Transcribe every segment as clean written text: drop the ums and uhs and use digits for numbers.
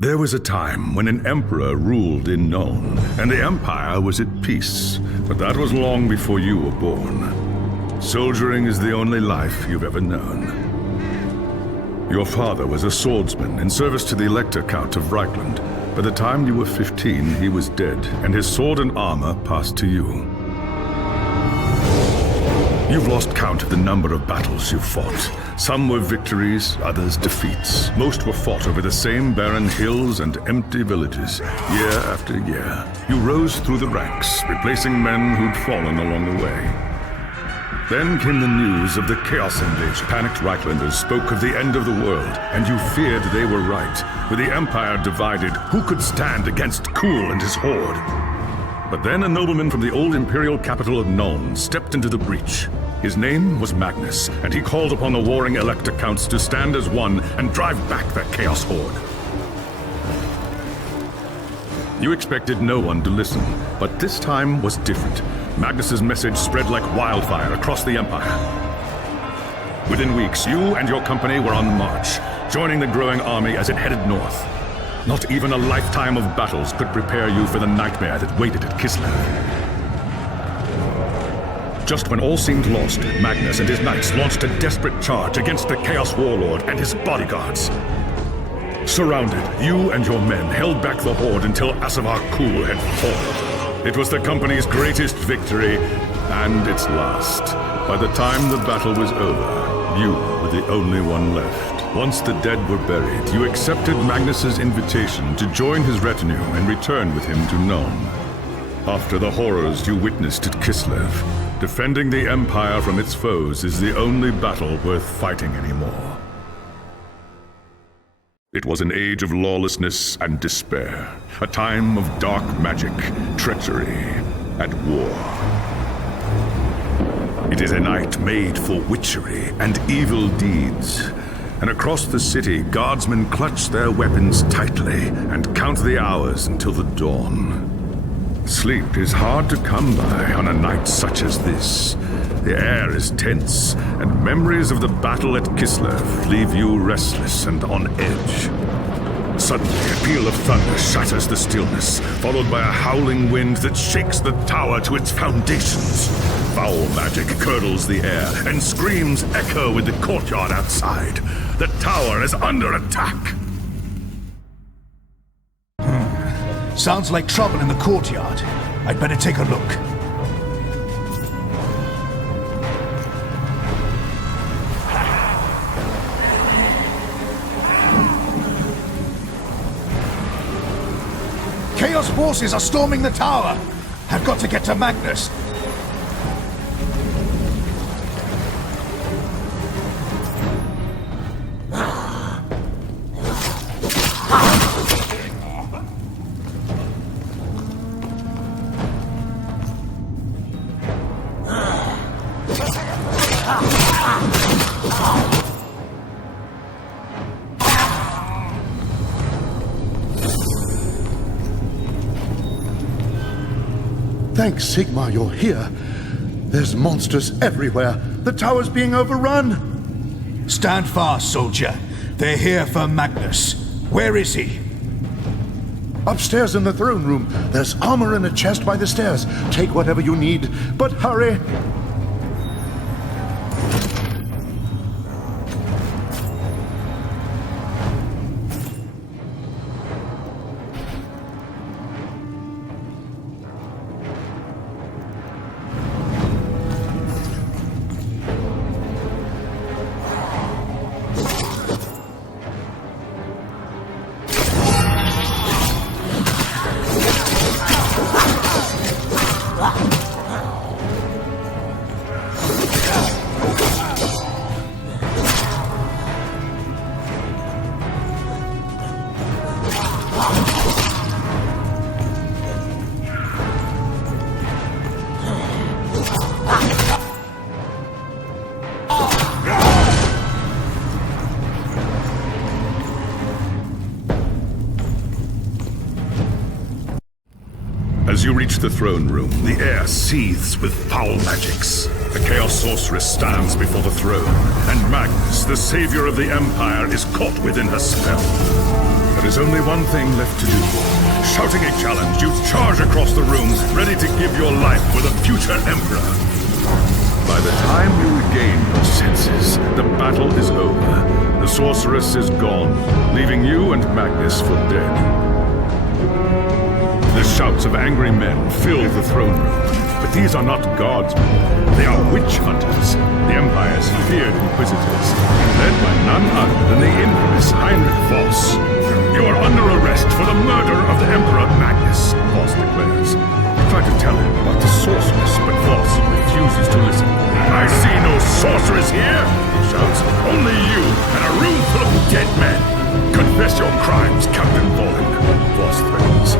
There was a time when an emperor ruled in Nuln, and the empire was at peace, but that was long before you were born. Soldiering is the only life you've ever known. Your father was a swordsman in service to the Elector Count of Reichland. By the time you were 15, he was dead, and his sword and armor passed to you. You've lost count of the number of battles you've fought. Some were victories, others defeats. Most were fought over the same barren hills and empty villages, year after year. You rose through the ranks, replacing men who'd fallen along the way. Then came the news of the Chaos invasion. Panicked Reichlanders spoke of the end of the world, and you feared they were right. With the Empire divided, who could stand against Kuhl and his horde? But then a nobleman from the old imperial capital of Nuln stepped into the breach. His name was Magnus, and he called upon the warring Elector Counts to stand as one and drive back that Chaos horde. You expected no one to listen, but this time was different. Magnus's message spread like wildfire across the Empire. Within weeks, you and your company were on the march, joining the growing army as it headed north. Not even a lifetime of battles could prepare you for the nightmare that waited at Kislev. Just when all seemed lost, Magnus and his knights launched a desperate charge against the Chaos Warlord and his bodyguards. Surrounded, you and your men held back the horde until Asavar Kuhl had fallen. It was the company's greatest victory, and its last. By the time the battle was over, you were the only one left. Once the dead were buried, you accepted Magnus's invitation to join his retinue and return with him to Nuln. After the horrors you witnessed at Kislev, defending the Empire from its foes is the only battle worth fighting anymore. It was an age of lawlessness and despair, a time of dark magic, treachery, and war. It is a night made for witchery and evil deeds. And across the city, guardsmen clutch their weapons tightly and count the hours until the dawn. Sleep is hard to come by on a night such as this. The air is tense, and memories of the battle at Kislev leave you restless and on edge. Suddenly, a peal of thunder shatters the stillness, followed by a howling wind that shakes the tower to its foundations. Foul magic curdles the air, and screams echo in the courtyard outside. The tower is under attack. Sounds like trouble in the courtyard. I'd better take a look. Chaos forces are storming the tower! I've got to get to Magnus! Thanks, Sigmar, you're here. There's monsters everywhere. The tower's being overrun. Stand fast, soldier. They're here for Magnus. Where is he? Upstairs in the throne room. There's armor in a chest by the stairs. Take whatever you need, but hurry. As you reach the throne room, the air seethes with foul magics. The Chaos Sorceress stands before the throne, and Magnus, the savior of the Empire, is caught within her spell. There is only one thing left to do. Shouting a challenge, you charge across the room, ready to give your life for the future Emperor. By the time you regain your senses, the battle is over. The sorceress is gone, leaving you and Magnus for dead. The shouts of angry men fill the throne room, but these are not gods. They are witch hunters, the Empire's feared inquisitors, led by none other than the infamous Heinrich Voss. You are under arrest for the murder of the Emperor Magnus, Voss declares. You try to tell him about the sorceress, but Voss refuses to listen. I see no sorceress here, he shouts. Only you and a room full of dead men. Confess your crimes, Captain Vollen, Voss threatens.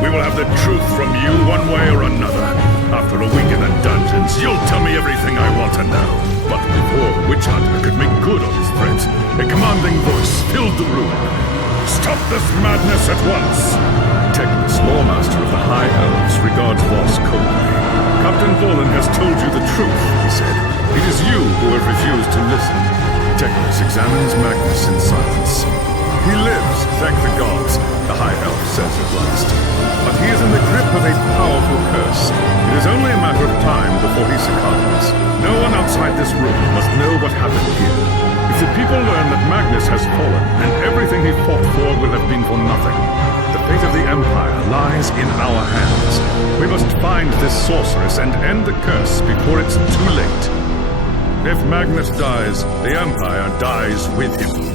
We will have the truth from you one way or another. After a week in the dungeons, you'll tell me everything I want to know. But before the witch hunter could make good on his threat, a commanding voice filled the room. Stop this madness at once! Teclis, Lawmaster of the High Elves, regards Voss coldly. Captain Vollen has told you the truth, he said. It is you who have refused to listen. Teclis examines Magnus in silence. He lives, thank the gods, the High Elf says at last. But he is in the grip of a powerful curse. It is only a matter of time before he succumbs. No one outside this room must know what happened here. If the people learn that Magnus has fallen, then everything he fought for will have been for nothing. The fate of the Empire lies in our hands. We must find this sorceress and end the curse before it's too late. If Magnus dies, the Empire dies with him.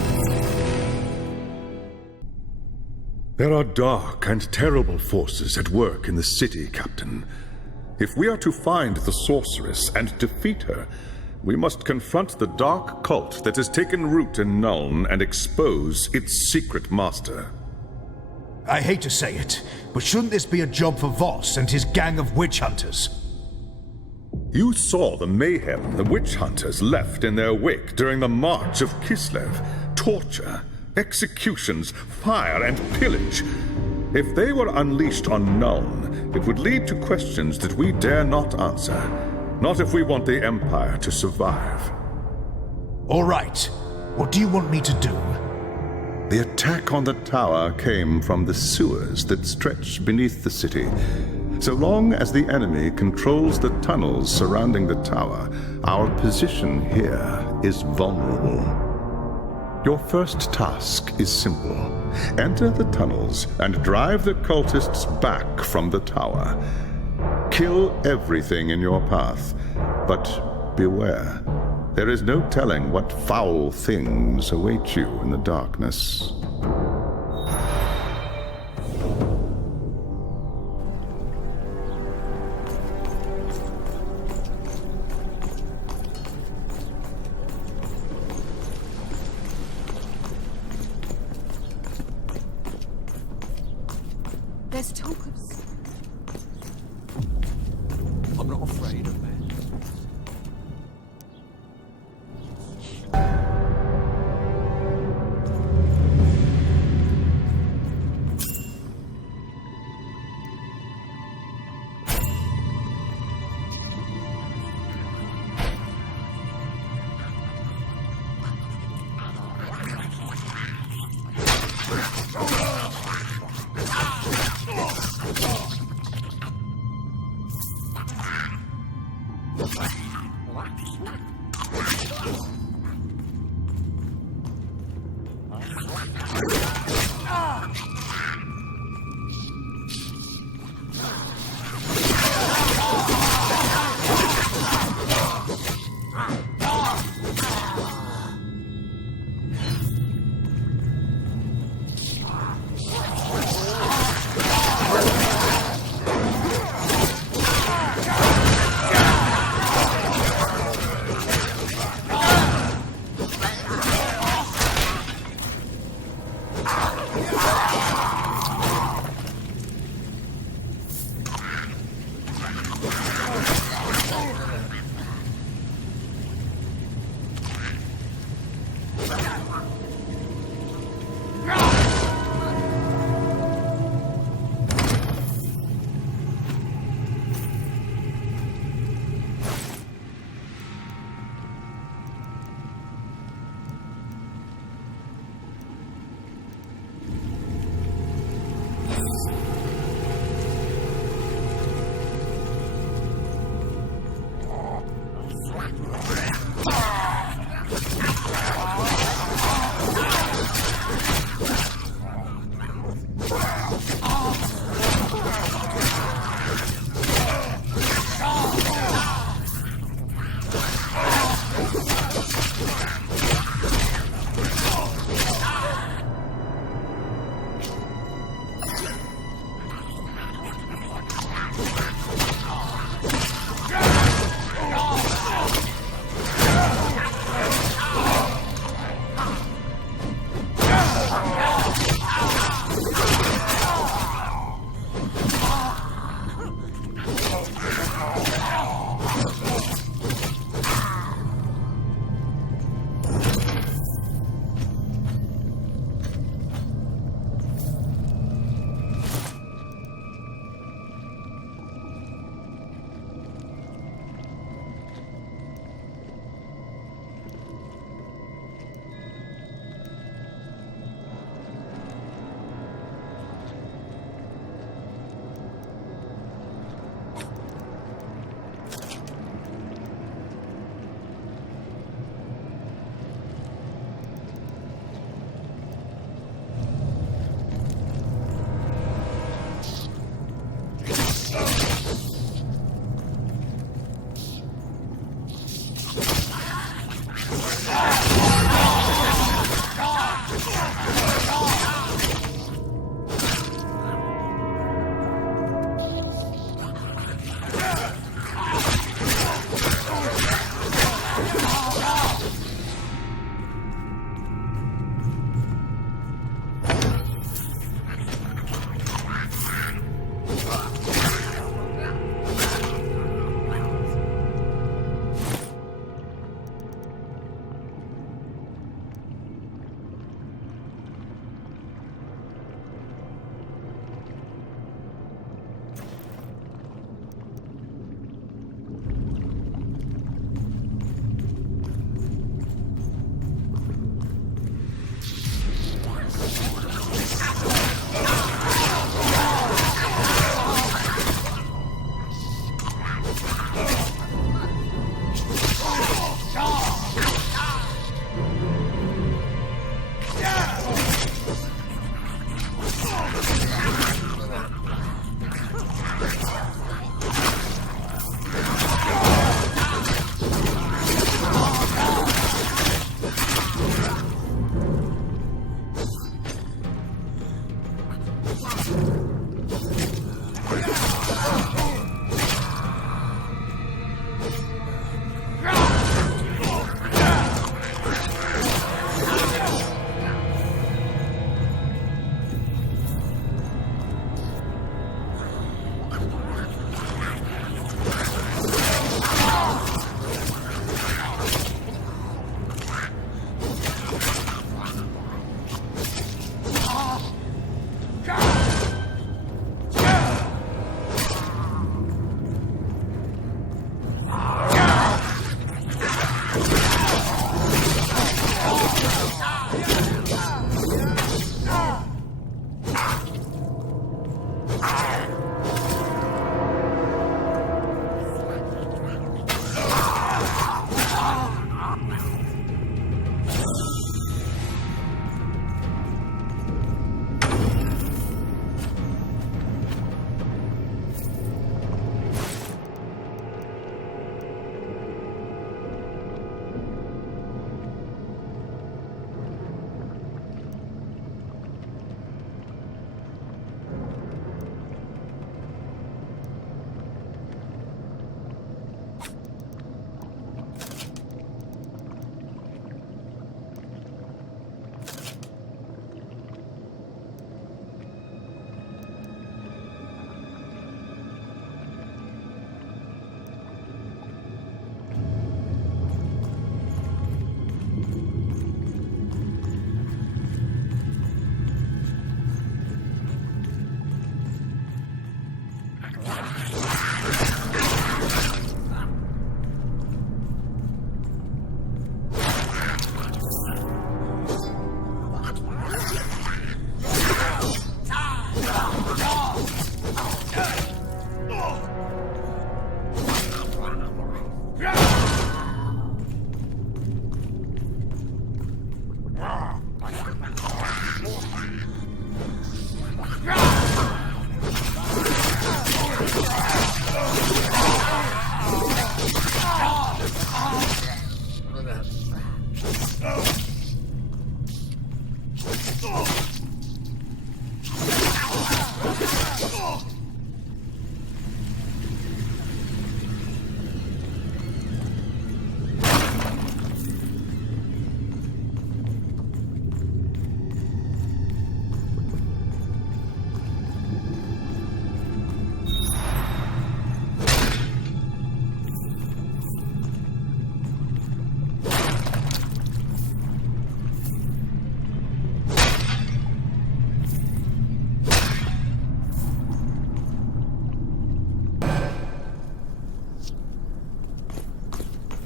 There are dark and terrible forces at work in the city, Captain. If we are to find the sorceress and defeat her, we must confront the dark cult that has taken root in Nuln and expose its secret master. I hate to say it, but shouldn't this be a job for Voss and his gang of witch hunters? You saw the mayhem the witch hunters left in their wake during the March of Kislev. Torture, executions, fire, and pillage. If they were unleashed on Nuln, it would lead to questions that we dare not answer. Not if we want the Empire to survive. All right. What do you want me to do? The attack on the tower came from the sewers that stretch beneath the city. So long as the enemy controls the tunnels surrounding the tower, our position here is vulnerable. Your first task is simple. Enter the tunnels and drive the cultists back from the tower. Kill everything in your path, but beware. There is no telling what foul things await you in the darkness. There's tokens. I'm not afraid of men.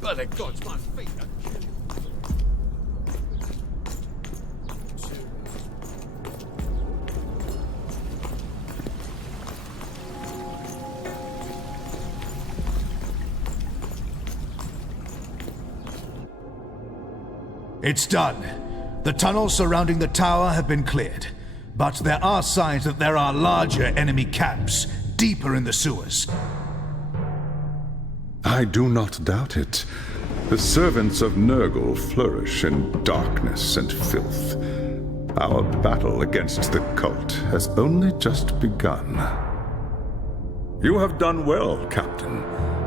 By the gods, my feet are... It's done. The tunnels surrounding the tower have been cleared. But there are signs that there are larger enemy camps, deeper in the sewers. I do not doubt it. The servants of Nurgle flourish in darkness and filth. Our battle against the cult has only just begun. You have done well, Captain.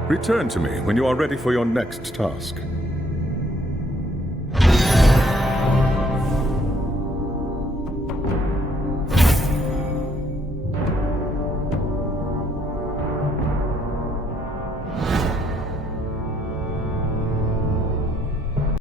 Return to me when you are ready for your next task.